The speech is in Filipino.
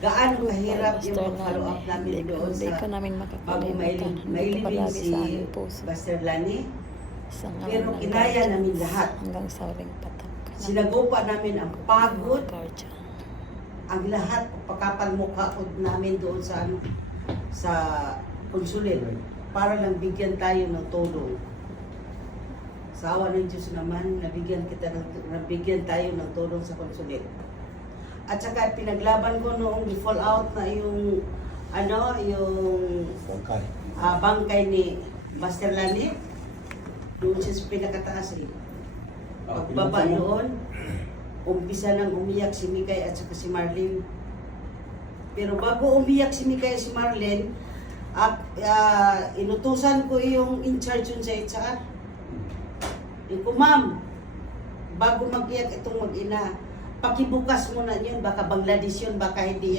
gaano kahirap yung Pastor mag-follow up namin doon hindi sa ka namin bago makakalimutan. Nandito mailibing palagi si sa aming puso. Pastor Lani. Sa ngalan Pero ng kinaya guardians, namin lahat. hanggang sa huling patak. Sinagupa namin ang pagod, Guardian. ang lahat, pagkapal mukha ko namin doon sa sa konsulate para lang bigyan tayo ng tulong. Sa awa ng Diyos naman, nabigyan tayo ng tulong sa konsulate. At saka pinaglaban ko noong i-fall out na yung bangkay ni Master Lani. Doon siya sa pinakataas eh. Pagbaba doon, umpisa nang umiyak si Mikay at saka si Marlene. Pero bago umiyak si Mikay at si Marlene, inutusan ko yung in-charge yun sa HR. Yung ko, ma'am, bago mag-iyak itong mag-ina, pakibukas mo na yun, baka Bangladesh yun, baka hindi